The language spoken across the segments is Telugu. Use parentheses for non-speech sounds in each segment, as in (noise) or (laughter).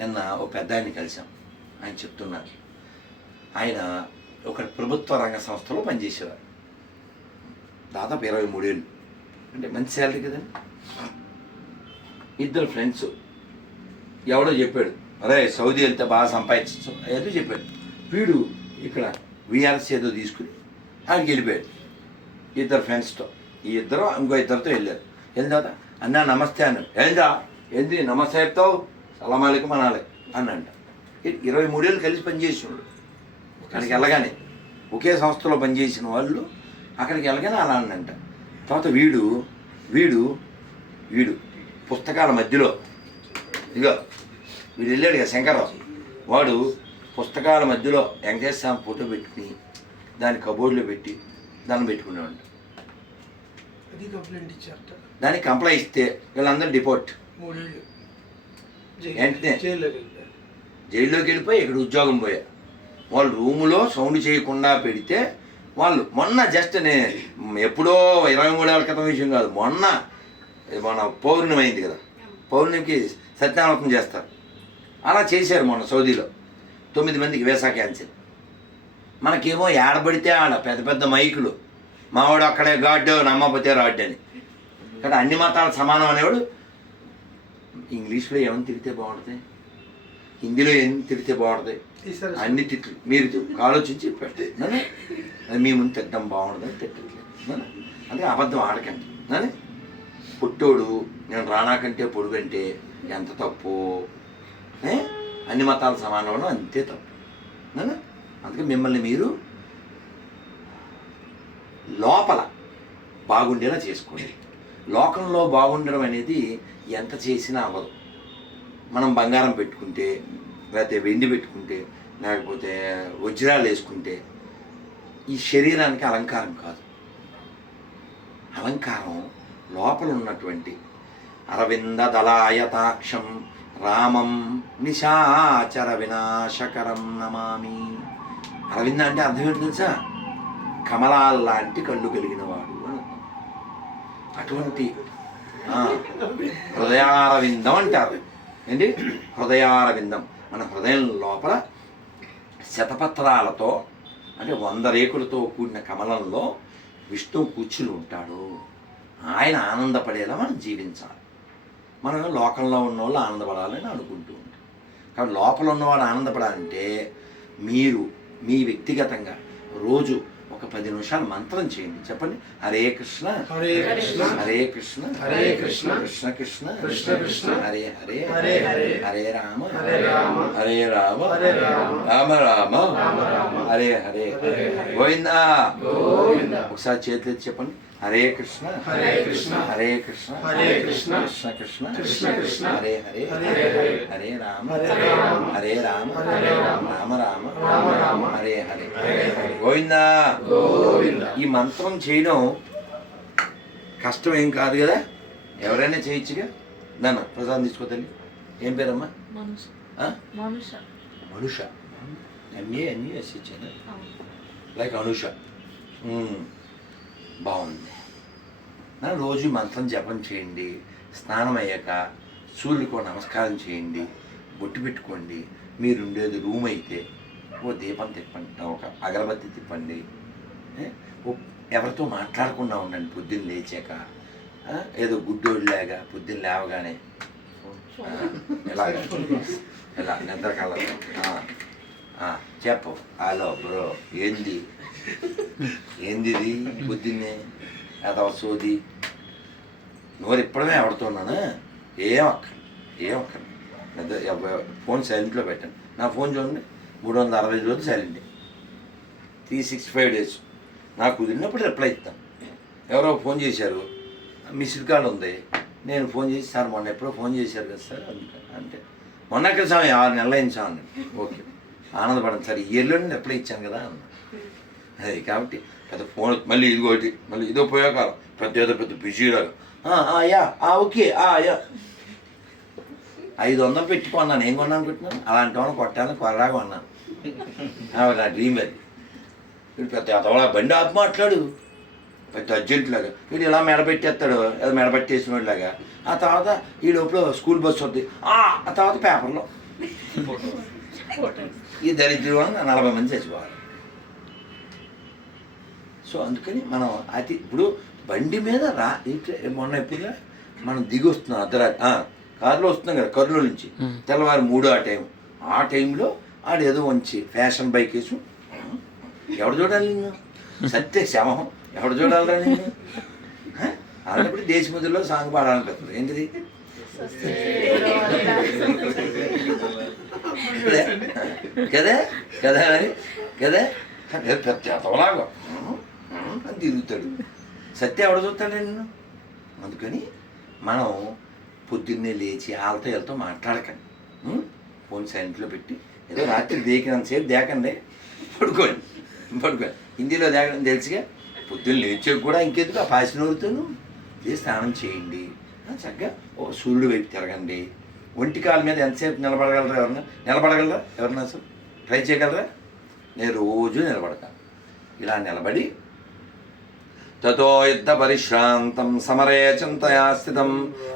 నిన్న ఒక పెద్ద ఆయన్ని కలిసాం. ఆయన చెప్తున్నారు. ఆయన ఒక ప్రభుత్వ రంగ సంస్థలో పనిచేసేవారు. దాదాపు ఇరవై మూడేళ్ళు. అంటే మంచి శాలరీ కదండి. ఇద్దరు ఫ్రెండ్స్ ఎవడో చెప్పాడు అరే సౌదీ వెళ్తే బాగా సంపాదించచ్చు. ఏదో చెప్పాడు. వీడు ఇక్కడ విఆర్ఎస్ ఏదో తీసుకుని ఆడికి వెళ్ళిపోయాడు. ఇద్దరు ఫ్రెండ్స్తో ఈ ఇద్దరు ఇంకో ఇద్దరితో వెళ్ళారు. వెళ్ళిన తర్వాత అన్నా నమస్తే అన్నాడు ఏందా ఏంది? నమస్తే చెప్తావు సలామాలికం అనాలి అని అంట ఇరవై మూడేళ్ళు కలిసి పనిచేసినాడు అక్కడికి వెళ్ళగానే ఒకే సంస్థలో పనిచేసిన వాళ్ళు అక్కడికి వెళ్ళగానే అలా అన్నంట తర్వాత వీడు వీడు వీడు పుస్తకాల మధ్యలో ఇదిగో వీడు వెళ్ళాడు కదా శంకర్రావు. వాడు పుస్తకాల మధ్యలో వెంకటేశ్వర స్వామి ఫోటో పెట్టుకుని దాన్ని కబోర్డ్లో పెట్టి దాన్ని పెట్టుకునేవాడు కంప్లైంట్ దానికి కంప్లై ఇస్తే వీళ్ళందరూ డిపోర్ట్. మూడేళ్ళు. వెంటనే. జైల్లోకి వెళ్ళిపోయి ఇక్కడ ఉద్యోగం పోయా వాళ్ళు రూములో సౌండ్ చేయకుండా పెడితే వాళ్ళు మొన్న జస్ట్ నే ఎప్పుడో ఇరవై మూడేళ్ళ క్రితం విషయం కాదు మొన్న మన పౌర్ణమి అయింది కదా. పౌర్ణమికి సత్యనారాయణ చేస్తారు. అలా చేశారు మొన్న సౌదీలో. తొమ్మిది మందికి వేసా క్యాన్సిల్. మనకేమో ఏడబడితే ఆడ పెద్ద పెద్ద మైకులు. మావాడు అక్కడే గాడ్డు నమ్మపోతే రాడ్డు అని ఇక్కడ అన్ని మతాలు సమానం అనేవాడు ఇంగ్లీష్లో ఏమని తిరిగితే బాగుంటుంది? హిందీలో ఏం తిరిగితే బాగుంటుంది? అన్ని తిట్లు. మీరు ఆలోచించి పెట్టండి. అది మీ ముందు తిట్టడం బాగుండదని తిట్టట్లేదు? అందుకే అబద్ధం ఆడకండి. నాని పుట్టోడు నేను రానా కంటే పొడుగంటే ఎంత తప్పు? అన్ని మతాల సమానంలో అంతే తప్పు? అందుకే మిమ్మల్ని మీరు లోపల బాగుండేలా చేసుకోండి. లోకంలో బాగుండడం అనేది ఎంత చేసినా అవ్వదు. మనం బంగారం పెట్టుకుంటే లేకపోతే వెండి పెట్టుకుంటే లేకపోతే వజ్రాలు వేసుకుంటే ఈ శరీరానికి అలంకారం కాదు. అలంకారం లోపల ఉన్నటువంటి అరవింద దళాయతాక్షం రామం నిశాచర వినాశకరం నమామి. అరవింద అంటే అర్థం ఏంటి తెలుసా? కమలాల్లాంటి కళ్ళు కలిగినవాడు అటువంటి హృదయారవిందం అంటారు. ఏంటి? హృదయారవిందం. మన హృదయం లోపల శతపత్రాలతో అంటే వంద రేకులతో కూడిన కమలంలో విష్ణువు కూర్చుని ఉంటాడు. ఆయన ఆనందపడేలా మనం జీవించాలి. మనం లోకంలో ఉన్న వాళ్ళు ఆనందపడాలని అనుకుంటూ ఉంటాం. కాబట్టి లోపల ఉన్నవాడు ఆనందపడాలంటే మీరు మీ వ్యక్తిగతంగా రోజు ఒక పది నిమిషాలు మంత్రం చేయండి. చెప్పండి. హరే కృష్ణ హరే కృష్ణ హరే కృష్ణ హరే కృష్ణ కృష్ణ కృష్ణ కృష్ణ కృష్ణ హరే హరే హరే హరే హరే రామ హరే రామ హరే రామ హరే రామ రామ రామ హరే హరే. గోవిందా. గోవింద. ఒకసారి చేతులు చెప్పండి. హరే కృష్ణ హరే కృష్ణ హరే కృష్ణ హరే కృష్ణ కృష్ణ కృష్ణ కృష్ణ కృష్ణ హరే హరే హరే హరే హరే రామ హరే రామ హరే రామ హరే రామ రామ రామ రామ రామ హరే హరే. గోవిందా? గోవింద. ఈ మంత్రం చేయడం కష్టం ఏం కాదు కదా? ఎవరైనా చేయొచ్చుగా దాన్ని ప్రసాదం తీసుకోతల్లి ఏం పేరమ్మా? మనుష? మనుష. మనుష. ఎంఏ ఎన్ఏ ఎస్హెచ్ఏనా అవును. లైక్ అనుష. బాగుంది. రోజు మంత్రం జపం చేయండి స్నానం అయ్యాక సూర్యుడికి నమస్కారం చేయండి బొట్టు పెట్టుకోండి మీరు ఉండేది రూమ్ అయితే ఓ దీపం తిప్పండి ఒక అగరబత్తి తిప్పండి ఓ ఎవరితో మాట్లాడకుండా ఉండండి పొద్దున్న లేచాక ఏదో ఏదో గుడ్డోడిలాగా పొద్దున్న లేవగానే. ఎలా ఇలాగ ఇలా నిద్ర కలదు. చెప్పు. హలో బ్రో ఏంది? (laughs) ఏంది ఇది పొద్దున్నే అదవ సోది? నోరు ఇప్పడమే ఎవడుతున్నాను ఏం అక్క ఏం అక్క ఫోన్ సైలెంట్లో పెట్టాను నా ఫోన్ చూడండి. మూడు వందల అరవై రోజులు silent. Three sixty five days. నాకు కుదిరినప్పుడు రిప్లై ఇస్తాను. ఎవరో ఫోన్ చేశారు. మిస్డ్ కాల్ ఉంది. నేను ఫోన్ చేసి సార్ మొన్న ఎప్పుడో ఫోన్ చేశారు కదా సార్? అంటే అంటే మొన్న ఎక్కడ సమయం ఆరు నెలలు అయింది సార్ ఓకే. ఆనందపడండి సార్ ఈ ఇయర్లోనే రిప్లై ఇచ్చాను కదా అన్నా. అది కాబట్టి పెద్ద ఫోన్ మళ్ళీ ఇది ఒకటి మళ్ళీ ఇదో పోయాకాలం. పెద్ద ఏదో పెద్ద బిజీలాగా "ఆ, ఆ, యా ఆ, ఓకే ఆ, యా. ఐదు వందలు పెట్టి కొన్నాను ఏం కొన్నాను అనుకుంటున్నాను అలాంటి వాళ్ళని కొట్టాను కొరడాగా కొన్నాను. నా డ్రీమ్ అది. వీడు పెద్ద ఎదవలా బండి ఆపి మాట్లాడు. పెద్ద అర్జెంట్ లాగా. వీడు ఇలా మెడబెట్టేస్తాడు ఏదో మెడబెట్టేసిన లాగా. ఆ తర్వాత ఈ లోపల స్కూల్ బస్సు వద్ది. ఆ తర్వాత పేపర్లో. ఈ దరిద్రం నలభై మంది చచ్చిపోవాలి. సో అందుకని మనం అతి ఇప్పుడు బండి మీద రా ఇట్లా మొన్న ఎప్పుడుగా మనం దిగి వస్తున్నాం అర్ధరాత్రి. ఆ, కారులో వస్తున్నాం కదా కర్నూలు నుంచి. తెల్లవారు మూడు ఆ టైం. ఆ టైంలో ఆడు ఏదో మంచి ఫ్యాషన్ బైక్ వేసు. ఎవడు చూడాలి నిన్ను? సత్య శమహం ఎవడు చూడాలిరా ఆ? అలాంటప్పుడు దేశముద్రలో సాంగ్ పాడాలనిపిస్తుంది ఏంటిది? కదా? కదా మరి? కదా? పెద్ద చేతలాగా అని తిరుగుతాడు. సత్య ఎవడ చూస్తాడు నిన్ను? అందుకని మనం పొద్దున్నే లేచి వాళ్ళతో వీళ్ళతో మాట్లాడకండి ఫోన్ సైలెంట్లో పెట్టి ఏదో రాత్రి దేకినంతసేపు దేకండి. పడుకోండి. పడుకోండి. హిందీలో దేకడం తెలుసుగా? పొద్దున్న లేచే కూడా ఇంకెందుకు? ఆ పాసిన ఊరుతాను స్నానం చేయండి. చక్కగా ఓ సూర్యుడు వైపు తిరగండి. ఒంటి కాలు మీద ఎంతసేపు నిలబడగలరా ఎవరన్నా? నిలబడగలరా ఎవరన్నా అసలు? ట్రై చేయగలరా? నేను రోజు నిలబడతాను. ఇలా నిలబడి తతో యుద్ధ పరిశ్రాంతం సమరే చింతయా స్థితం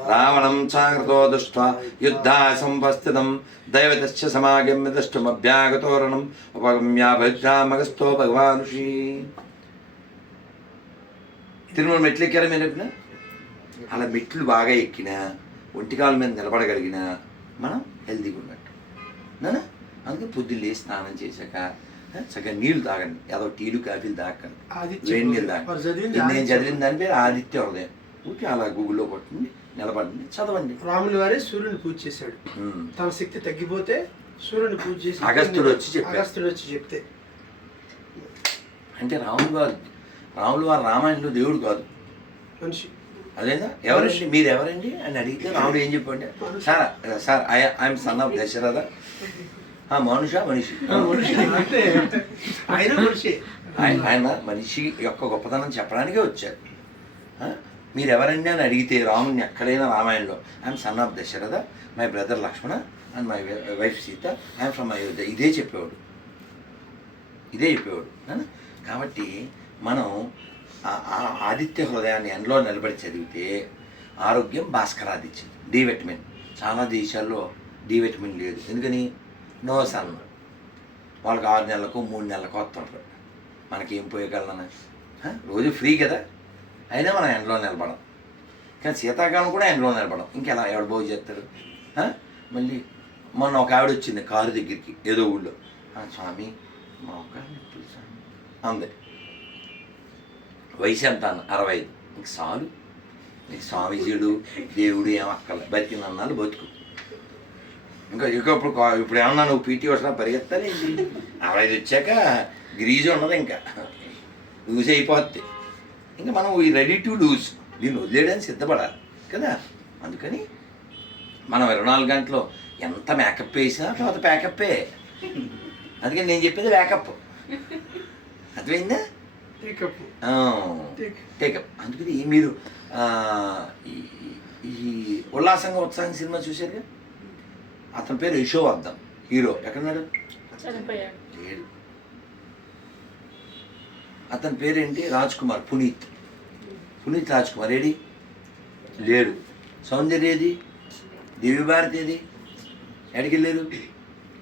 రావణం చాకృతో దృష్ట్వా యుద్ధా సంపస్థితం దైవతశ్చ సమాగమ్య దృష్టమభ్యాగతోరణం ఉపగమ్యాభ్యామగస్తో భగవాన్ ఋషి తిరుమల మెట్లు ఎక్కారా మీరు ఎప్పుడైనా అలా మెట్లు బాగా ఎక్కిన ఒంటికాల మీద నిలబడగలిగిన మనం హెల్తీగా ఉన్నట్టు. నానా? అందుకే పొద్దున్న స్నానం చేశాక చక్కగా నీళ్ళు తాగండి. ఏదో టీలు కాఫీలు తాగండి వేడి నీళ్ళు తాగండి. నేను. చదివిన దాని పేరు ఆదిత్య హృదయం. ఊరికి అలా గూగుల్లో కొట్టండి నిలబడండి చదవండి. రాముల వారే సూర్యుని పూజ చేశాడు. తన శక్తి తగ్గిపోతే సూర్యుని పూజ చేసి అగస్త్యుడు వచ్చి చెప్పాడు. అగస్త్యుడు వచ్చి చెప్తే. అంటే రాములు వారు రాములు వారు రామాయణంలో దేవుడు కాదు. మనిషి. అదేనా? ఎవరండి మీరు ఎవరండి అని అడిగితే రాముడు ఏం చెప్పండి sir sir I I'm son of Dasharatha. ఆ, మనుష మనిషి. ఆయన మనిషి. ఆయన మనిషి యొక్క గొప్పతనం చెప్పడానికే వచ్చారు? మీరు ఎవరండి అని అడిగితే రాముని ఎక్కడైనా రామాయణంలో I'm son of Dasharatha my brother Lakshmana and my wife Sita I'm from Ayodhya. ఇదే చెప్పేవాడు. ఇదే చెప్పేవాడు? కాబట్టి మనం ఆదిత్య హృదయాన్ని ఎండలో నిలబడి చదివితే ఆరోగ్యం భాస్కరాదిత్యం డి విటమిన్. చాలా దేశాల్లో డి విటమిన్ లేదు. ఎందుకని? No sun. వాళ్ళకి ఆరు నెలలకు మూడు నెలలకు వస్తుంటారు మనకి ఏం పోయగలనా రోజు ఫ్రీ కదా. అయినా మనం ఎండలో నిలబడం. కానీ శీతాకాలం కూడా ఎండలో నిలబడం. ఇంకెలా? ఎవడు బాగు చేస్తాడు? మళ్ళీ మొన్న ఒక ఆవిడ వచ్చింది కారు దగ్గరికి ఏదో ఊళ్ళో. "ఆ, స్వామి మా ఒక స్వామి అంది. వయసు ఎంత అన్న? అరవై ఐదు. ఇంక సాలు. నీకు స్వామీజీడు దేవుడు ఏం అక్కర్లేదు. బతికినన్నాళ్ళు బతుకు. ఇంకా ఇక ఇప్పుడు ఏమన్నా నువ్వు పీటీ వచ్చినా పరిగెత్తానేంటి అరవై ఐదు వచ్చాక గ్రీజ్ ఉండదు ఇంకా. లూజ్ అయిపోద్ది. ఇంకా మనం ఈ రెడీ టు లూజ్ దీన్ని వదిలేయడానికి సిద్ధపడాలి కదా? అందుకని మనం ఇరవై నాలుగు గంటలు ఎంత మేకప్ వేసినా తర్వాత ప్యాకప్పే అందుకని నేను చెప్పేది బ్యాకప్ అర్థమైందా? టేకప్ అందుకని మీరు ఆ, ఈ- ఈ- ఈ ఉల్లాసంగా ఉత్సాహం సినిమా చూశారుగా? అతని పేరు యశోవర్ధన్ హీరో. ఎక్కడున్నాడు లేడు అతని పేరేంటి? రాజ్ కుమార్ పునీత్. పునీత్ రాజ్ కుమార్ ఏడి? లేడు. సౌందర్య ఏది? దివ్యభారతి ఏది? ఎక్కడికి వెళ్ళారు?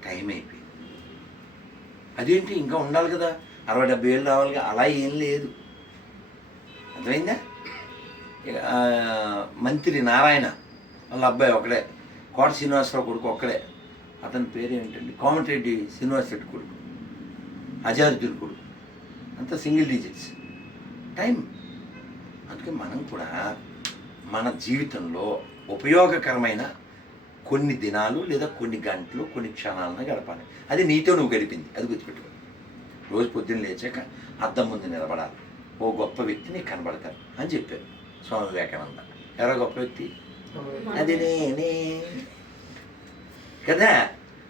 టైం అయిపోయింది. అదేంటి? ఇంకా ఉండాలి కదా. అరవై డెబ్బై ఏళ్ళు రావాలిగా. అలా ఏం లేదు. అర్థమైందా? మంత్రి నారాయణ వాళ్ళ అబ్బాయి ఒకడే. కోట శ్రీనివాసరావు కొడుకు ఒక్కడే. అతని పేరు ఏంటండి కోమటిరెడ్డి శ్రీనివాస్ రెడ్డి కొడుకు. అజారుద్దీన్ కొడుకు. అంతా సింగిల్ డిజిట్స్ టైం అందుకే మనం కూడా మన జీవితంలో ఉపయోగకరమైన కొన్ని దినాలు లేదా కొన్ని గంటలు కొన్ని క్షణాలను గడపాలి. అది నీతో నువ్వు గడిపింది. అది గుర్తుపెట్టుకో. రోజు పొద్దున్న లేచాక అద్దం ముందు నిలబడాలి. ఓ గొప్ప వ్యక్తి నీకు కనబడతారు అని చెప్పారు స్వామి వివేకానంద. ఎవరో గొప్ప వ్యక్తి? అది నేనే కదా?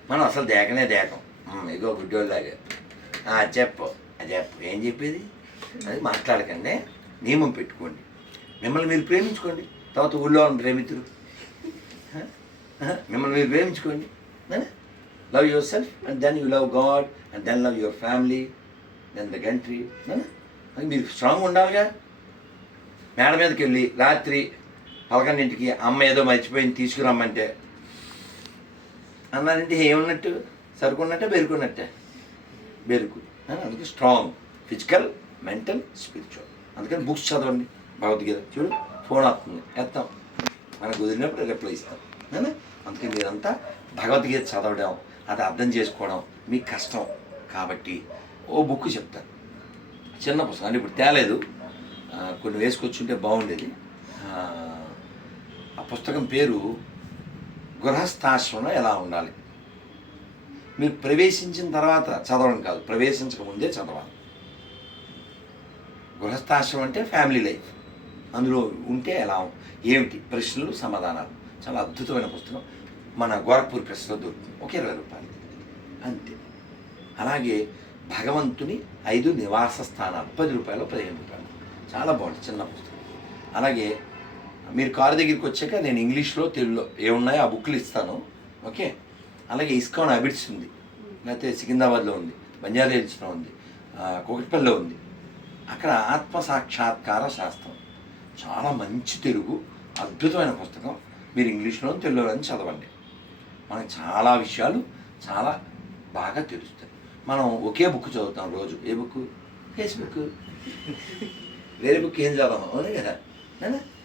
మనం అసలు దేకనే దేకం. ఇగో గుడ్డోళ్ళలాగా. చెప్పు. అది చెప్పు. ఏం చెప్పేది? అది మాట్లాడకండి. నియమం పెట్టుకోండి. మిమ్మల్ని మీరు ప్రేమించుకోండి. తర్వాత ఊళ్ళో వాళ్ళని మిమ్మల్ని మీరు ప్రేమించుకోండి. Love yourself and then you love God and then love your family then the country అది మీరు స్ట్రాంగ్ ఉండాలిగా? మేడ మీదకి వెళ్ళి రాత్రి పలకన్నింటికి అమ్మ ఏదో మర్చిపోయింది తీసుకురమ్మంటే. అన్నారంటే ఏమున్నట్టు? సరుకున్నట్టే బెరుకున్నట్టే? బెరుకు. అందుకే స్ట్రాంగ్ ఫిజికల్ మెంటల్ స్పిరిచువల్ అందుకని బుక్స్ చదవండి భగవద్గీత. చూడు ఫోన్ వస్తుంది ఎత్తాం. మనకు కుదిరినప్పుడు రిప్లై ఇస్తాం. అందుకని మీరంతా భగవద్గీత చదవడం అది అర్థం చేసుకోవడం మీకు కష్టం. కాబట్టి ఓ బుక్ చెప్తాను. చిన్న పుస్తకం అంటే ఇప్పుడు తేలేదు. కొన్ని వేసుకొచ్చుంటే బాగుండేది. ఆ, పుస్తకం పేరు గృహస్థాశ్రమం ఎలా ఉండాలి? మీరు ప్రవేశించిన తర్వాత చదవడం కాదు ప్రవేశించక ముందే చదవాలి. గృహస్థాశ్రమం అంటే ఫ్యామిలీ లైఫ్. అందులో ఉంటే ఎలా ఏమిటి? ప్రశ్నలు సమాధానాలు. చాలా అద్భుతమైన పుస్తకం. మన గోరఖ్పూర్ ప్రెస్లో దొరుకుతుంది. ఒక ఇరవై రూపాయలు. అంతే. అలాగే భగవంతుని ఐదు నివాస స్థానాలు పది రూపాయలు పదిహేను రూపాయలు. చాలా బాగుంటుంది. చిన్న పుస్తకం. అలాగే మీరు కారు దగ్గరికి వచ్చాక నేను ఇంగ్లీష్లో తెలుగులో ఏమున్నాయో ఆ బుక్లు ఇస్తాను. ఓకే? అలాగే ఇస్కాన్ అబిడ్స్ ఉంది. లేకపోతే సికింద్రాబాద్లో ఉంది. బంజారా హిల్స్లో ఉంది. ఆ, ఉంది. అక్కడ ఆత్మ సాక్షాత్కార శాస్త్రం. చాలా మంచి తెలుగు అద్భుతమైన పుస్తకం. మీరు ఇంగ్లీష్లో తెలుగులో చదవండి. మనకు చాలా విషయాలు చాలా బాగా తెలుస్తాయి. మనం ఒకే బుక్ చదువుతాం రోజు. ఏ బుక్ ఫేస్బుక్ (laughs) వేరే బుక్ ఏం చదవం అవునే కదా?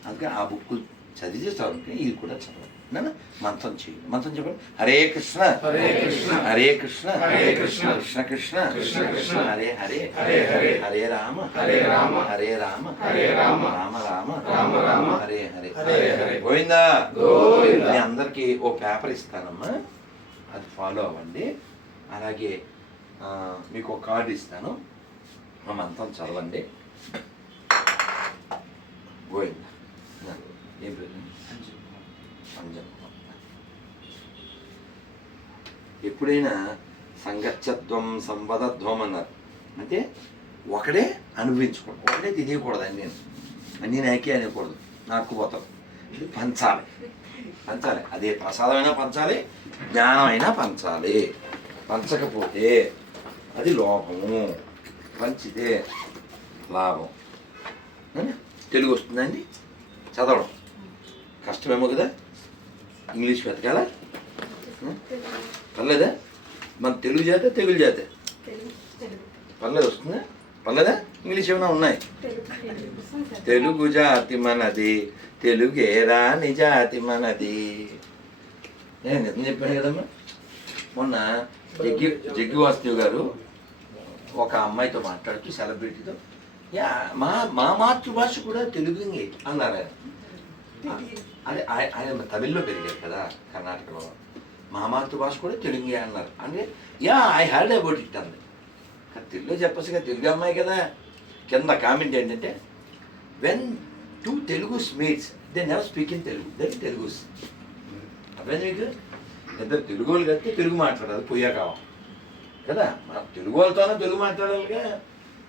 అందుకే ఆ బుక్ చదివితే చదువుకుంటే ఇది కూడా చదవాలి నాన్న మంత్రం చేయండి మంత్రం చెప్పండి హరే కృష్ణ హరే కృష్ణ. హరే కృష్ణ హరే కృష్ణ. కృష్ణ కృష్ణ కృష్ణ కృష్ణ. హరే హరే హరే హరే. హరే రామ హరే రామ. హరే రామ హరే రామ. రామ రామ రామ రామ. హరే హరే హరే హరే. గోవిందా గోవిందా. నేను అందరికీ ఓ పేపర్ ఇస్తానమ్మా అది ఫాలో అవ్వండి అలాగే మీకు ఒక కార్డు ఇస్తాను ఆ మంత్రం చదవండి గోవిందా ఏం పేరు అంజన్ ఎప్పుడైనా సంగచ్చత్వం సంపదత్వం అన్నారు. అంటే ఒకడే అనుభవించకూడదు ఒకటే తెలియకూడదు అని నేను అన్నీ నాకే అనేకూడదు. నాకు పోతాం. పంచాలి. పంచాలి. అదే ప్రసాదమైనా పంచాలి జ్ఞానమైనా పంచాలి. పంచకపోతే అది లోపము. పంచితే లాభం. తెలుగు వస్తుందండి చదవడం. కష్టమేమో కదా? ఇంగ్లీష్ వెతకాలా? పర్లేదా? మన తెలుగు చేత తెలుగు చేత పర్లేదు వస్తుందా? పర్లేదా? ఇంగ్లీష్ ఏమైనా ఉన్నాయి? తెలుగు జాతి మనది తెలుగేరా నిజాతి మనది. నేను నిజం చెప్పాను కదమ్మా? మొన్న జగ్గి జగ్గి వాసుదేవ్ గారు ఒక అమ్మాయితో మాట్లాడుతూ సెలబ్రిటీతో యా మా మా మాతృభాష కూడా తెలుగు అన్నారు. ఆయన అదే ఆయన తమిళ్ళో పెరిగారు కదా కర్ణాటకలో. మా మాతృభాష కూడా తెలుగే అన్నారు. అంటే yeah I had about it అంది తెలుగులో తెలుగులో కదా తెలుగు అమ్మాయి కదా. కింద కామెంట్ ఏంటంటే when two Telugu meets they never speak in Telugu that Telugu అర్థమైంది మీకు? ఇద్దరు తెలుగు వాళ్ళు కలిస్తే తెలుగు మాట్లాడాలి పోయా కావం కదా మన తెలుగు వాళ్ళతోనే తెలుగు మాట్లాడాలిగా.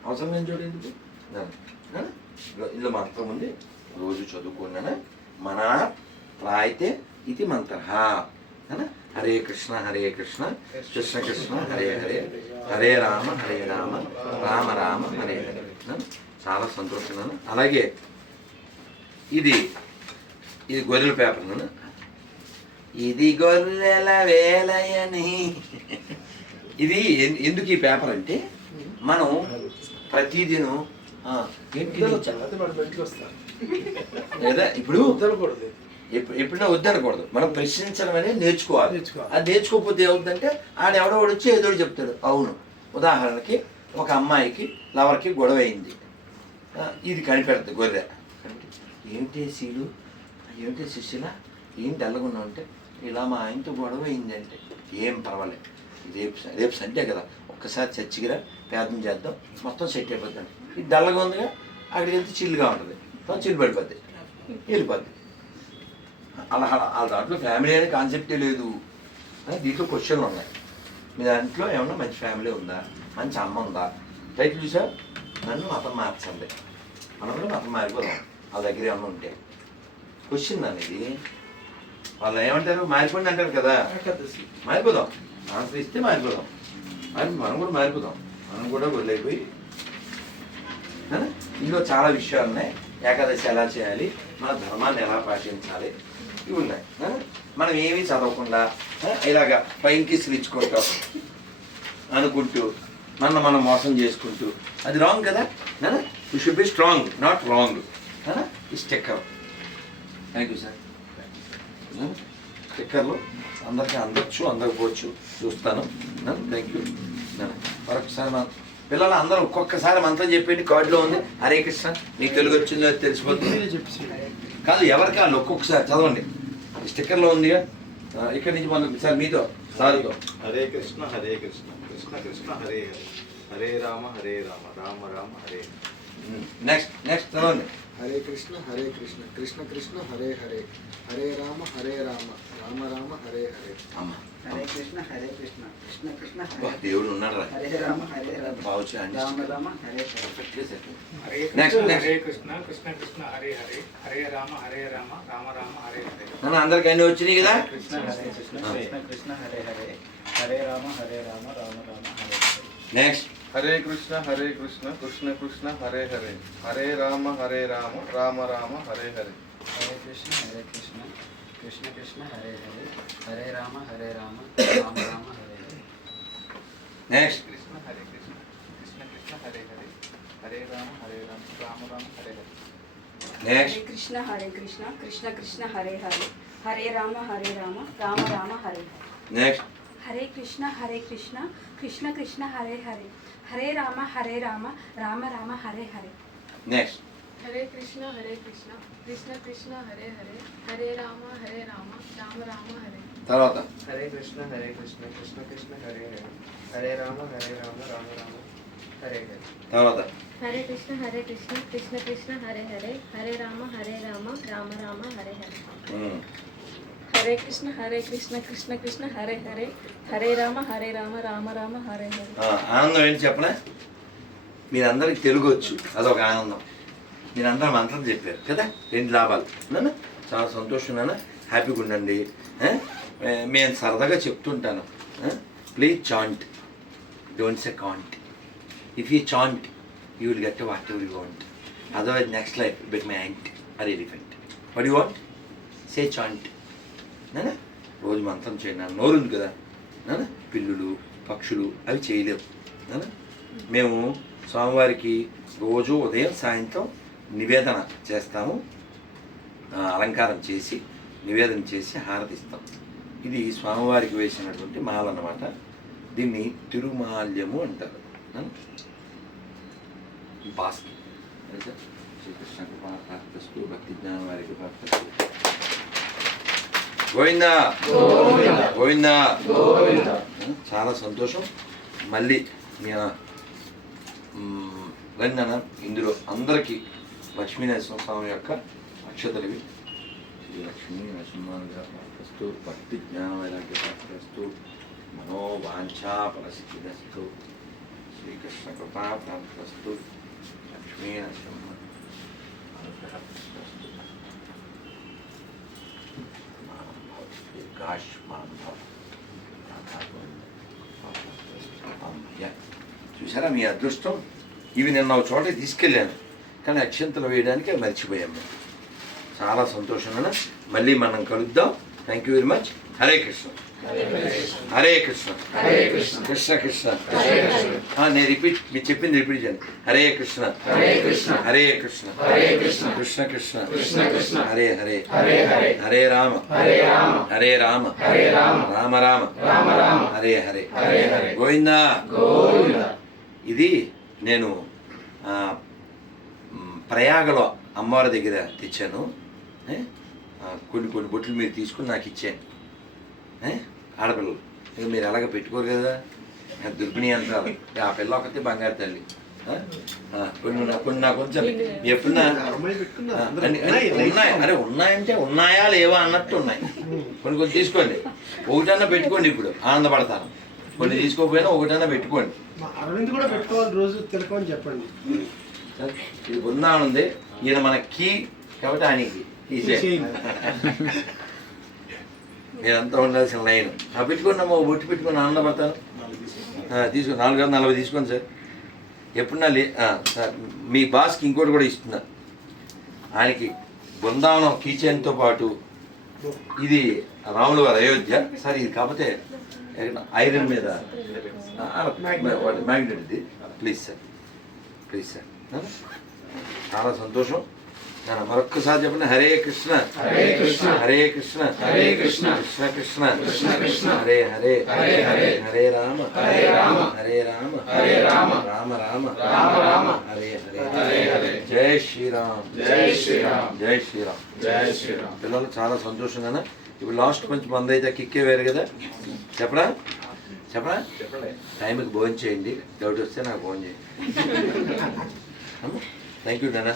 అవసరం ఏం చూడండి ఎందుకు ఇందులో మంత్రం ఉంది. రోజు చదువుకున్నాను? మన ప్రాయితే ఇది మంత్ర. హరే కృష్ణ హరే కృష్ణ. కృష్ణ కృష్ణ హరే హరే. హరే రామ హరే రామ. రామ రామ హరే హరే. చాలా సంతోషం అలాగే ఇది ఇది గొర్రెల పేపర్ నేను? ఇది గొర్రెల వేలయని. ఇది ఎందుకు ఈ పేపర్ అంటే మనం ప్రతిదినం లేదా? ఇప్పుడు ఎప్పుడైనా వద్దనకూడదు. మనం ప్రశ్నించడం అనేది నేర్చుకోవాలి. అది నేర్చుకోకపోతే ఏమవుతుందంటే ఆడ ఎవడో వాడు వచ్చి ఏదో చెప్తాడు. అవును. ఉదాహరణకి ఒక అమ్మాయికి లవర్కి గొడవ అయింది ఇది కనిపెడుతుంది గొర్రె. ఏంటి సీలు? ఏంటి సుశీల? ఏం డల్లగున్నావు అంటే ఇలా మా ఆయనతో గొడవ అయింది అంటే ఏం పర్వాలేదు. రేపు రేపు సండే కదా ఒక్కసారి చర్చికిరా ప్రార్థన చేద్దాం మొత్తం సెట్ అయిపోతుంది ఇది డల్లగా ఉందిగా అక్కడికి వెళ్తే చిల్లుగా ఉంటుంది. చిల్లు పడిపోద్ది. వెళ్ళిపోద్ది. అలా అలా ఆ దాంట్లో ఫ్యామిలీ అనే కాన్సెప్టే లేదు. అని దీంట్లో క్వశ్చన్లు ఉన్నాయి. మీ దాంట్లో ఏమన్నా మంచి ఫ్యామిలీ ఉందా? మంచి అమ్మ ఉందా? టైటిల్ చూసా? నన్ను మతం మార్చండి. మనం కూడా మతం మారిపోదాం. వాళ్ళ దగ్గర ఏమన్నా ఉంటే. క్వశ్చన్ అనేది వాళ్ళు ఏమంటారు? మారిపోండి అంటారు కదా. మారిపోదాం. ఆన్సర్ ఇస్తే మారిపోదాం. మరి మనం కూడా మారిపోదాం. మనం కూడా వదిలేపోయి ఇందులో చాలా విషయాలు ఉన్నాయి. ఏకాదశి ఎలా చేయాలి? మన ధర్మాన్ని ఎలా పాటించాలి? ఇవి ఉన్నాయి. మనం ఏమీ చదవకుండా ఇలాగా పైకి ఇచ్చుకుంటాం అనుకుంటూ మనం మనం మోసం చేసుకుంటూ. అది రాంగ్ కదా? You should be strong not wrong ఈ స్టిక్కర్ థ్యాంక్ యూ సార్ స్టిక్కర్లు. అందరికీ అందొచ్చు అందకపోవచ్చు చూస్తాను. థ్యాంక్ యూ మరొకసారి మనం పిల్లలు అందరూ ఒక్కొక్కసారి మంత్రం చెప్పండి కార్డులో ఉంది. హరే కృష్ణ నీకు తెలుగు వచ్చిందో తెలిసిపోతుంది. కాదు ఎవరికి వాళ్ళు ఒక్కొక్కసారి చదవండి. స్టిక్కర్లో ఉందిగా. ఇక్కడి నుంచి మనం సార్ మీతో సార్తో. హరే కృష్ణ హరే కృష్ణ కృష్ణ కృష్ణ హరే హరే. హరే రామ హరే రామ రామ రామ హరే నెక్స్ట్ నెక్స్ట్ చదవండి హరే కృష్ణ హరే కృష్ణ కృష్ణ కృష్ణ హరే హరే. హరే రామ హరే రామ. రామ రామ హరే హరే. అమ్మ. హరే కృష్ణ హరే కృష్ణ. కృష్ణ కృష్ణ హరే దేవుడు ఉన్నాడు రా హరే రామ హరే రామ. బావచ్చు రామ రామ హరే హరే. next. హరే కృష్ణ కృష్ణ కృష్ణ హరే హరే. హరే రామ హరే రామ రామ రామ హరే హరే. నాన్న అందరికి అన్ని వచ్చినాయి కదా? Krishna Hare Krishna Krishna Krishna Hare Hare. Hare Rama Hare Rama Rama Rama Hare Hare. Next Hare Krishna Hare Krishna Krishna Krishna Hare Hare Hare Rama Hare Rama Rama Rama Hare Hare Hare Krishna Hare Krishna Krishna Krishna Hare Hare Hare Rama Hare Rama Rama Rama Hare Hare next Krishna Hare Krishna Krishna Krishna Hare Hare Hare Rama Hare Rama Rama Rama Hare Hare next Hare Krishna Hare Krishna Krishna Krishna Hare Hare Hare Rama Hare Rama Rama Rama Hare Hare next Hare Krishna Hare Krishna Krishna Krishna Hare Hare Hare Rama Hare Rama Rama Rama Hare Hare next Hare Krishna Hare Krishna Krishna Krishna Hare Hare Hare Rama Hare Rama Rama Rama Hare తర్వాత. హరే కృష్ణ హరే కృష్ణ కృష్ణ కృష్ణ హరే హరే హరే రామ హరే రామ రామ రామ హరే హరే తర్వాత. హరే కృష్ణ హరే కృష్ణ కృష్ణ కృష్ణ హరే హరే హరే రామ హరే రామ రామ రామ హరే హరే ఉమ్. హరే కృష్ణ హరే కృష్ణ కృష్ణ కృష్ణ హరే హరే. హరే రామ హరే రామ రామ రామ హరే హరే. ఆనందం ఏంటి చెప్పనా మీరందరికి తెలుగు వచ్చు అదొక ఆనందం. మీరందరూ మంత్రం చెప్పారు కదా? రెండు లాభాలు. నాన్న చాలా సంతోషం నాన్న హ్యాపీగా ఉండండి. నేను సరదాగా చెప్తుంటాను. Please chant. Don't say can't. If you chant you will get whatever you want. Otherwise next life bit my ant or elephant. What you want? Say chant. నాన్న? రోజు మంత్రం చేయండి నా నోరు కదా. నాన్న? పిల్లులు పక్షులు అవి చేయలేవు. నాన్న? మేము స్వామివారికి రోజు ఉదయం సాయంత్రం నివేదన చేస్తాము. అలంకారం చేసి నివేదన చేసి హారతిస్తాం. ఇది స్వామివారికి వేసినటువంటి మాల అన్నమాట దీన్ని తిరుమాల్యము అంటారు. బాస్కి. అయితే శ్రీకృష్ణ కృపా భక్తి జ్ఞానవారికి గోవిందా. గోవిందా. చాలా సంతోషం. మళ్ళీ మీ అన్న ఇందులో అందరికీ లక్ష్మీనరసింహ స్వామి యొక్క అక్షతలు ఇవి శ్రీ లక్ష్మీ నరసింహ ప్రాప్తస్తు భక్తి జ్ఞాన వైరాగ్య ప్రాప్తస్తు మనోవాంఛా ఫలసిద్ధిరస్తు శ్రీకృష్ణ కృపా ప్రాప్తస్తు లక్ష్మీ నరసింహ చూసారా మీ అదృష్టం ఇవి నిన్న ఒక చోట తీసుకెళ్ళాను. కానీ అక్షంతలు వేయడానికి మర్చిపోయాము చాలా సంతోషంగా మళ్ళీ మనం కలుద్దాం. Thank you very much Hare Krishna Hare Krishna Hare Krishna Krishna నేను రిపీట్ మీరు చెప్పింది రిపీట్ చేయండి హరే కృష్ణ హరే కృష్ణ హరే కృష్ణ హరే కృష్ణ కృష్ణ కృష్ణ కృష్ణ కృష్ణ హరే హరే హరే రామ హరే రామ హరే రామ రామ హరే హరే హరే హరే గోవిందా గోవింద ఇది నేను ప్రయాగలో అమ్మవారి దగ్గర తెచ్చాను. కొన్ని కొన్ని బొట్లు మీరు తీసుకుని నాకు ఇచ్చాను ఏ? ఆడపిల్లలు. ఇక మీరు ఎలాగ పెట్టుకోరు కదా? దుర్పిణి అంటారు. ఆ పిల్ల ఒకటి బంగారు తల్లి. కొన్ని కొన్ని నాకు కొంచెం ఎప్పుడన్నా? ఉన్నాయి, అరే ఉన్నాయంటే ఉన్నాయా లేవా అన్నట్టు ఉన్నాయి. కొన్ని కొన్ని తీసుకోండి. ఒకటన్నా పెట్టుకోండి ఇప్పుడు. ఆనందపడతాను కొన్ని తీసుకోకపోయినా ఒకటన్నా పెట్టుకోండి. అరవింద్ కూడా పెట్టుకోవాలి రోజు తిలకమని చెప్పండి. ఇది బృందావనం ఉంది. ఈయన మన కీ కాబట్టి ఆయనకి. మీరంతా ఉండాల్సిన లైన్. ఆ పెట్టుకోండి అమ్మ ఓ బొట్టు పెట్టుకొని ఆనందపడతాను ఆ, నాలుగు వందల నలభై తీసుకోండి సార్. ఎప్పుడున్నా లే సార్ మీ బాస్కి ఇంకోటి కూడా ఇస్తున్నా. ఆయనకి బృందావనం కీచెన్తో పాటు ఇది రాముల వారి అయోధ్య. సార్ ఇది కాకపోతే ఐరన్ మీద మ్యాగ్నెట్ ఇది. Please sir please sir. చాలా సంతోషం. మరొక్కసారి చెప్పండి హరే కృష్ణ. హరే కృష్ణ. హరే కృష్ణ. హరే కృష్ణ. కృష్ణ కృష్ణ. కృష్ణ కృష్ణ. హరే హరే. హరే హరే. హరే రామ. హరే రామ. హరే రామ. హరే రామ. రామ రామ. రామ రామ. హరే హరే. హరే హరే. జై శ్రీరామ్. జై శ్రీరామ్. జై శ్రీరామ్. జై శ్రీరామ్. పిల్లలు చాలా సంతోషంగా ఇప్పుడు లాస్ట్ కొంచెం మంది అయితే కిక్కే వేరు కదా. చెప్పరా చెప్పరా చెప్పండి. టైంకి భోజనం చేయండి. డౌట్ వస్తే నాకు ఫోన్ చేయండి. (laughs) థ్యాంక్ యూ నాన్న.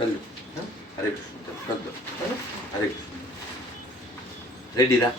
తల్లు. హరే కృష్ణ కద్దు హరే కృష్ణ రెడీరా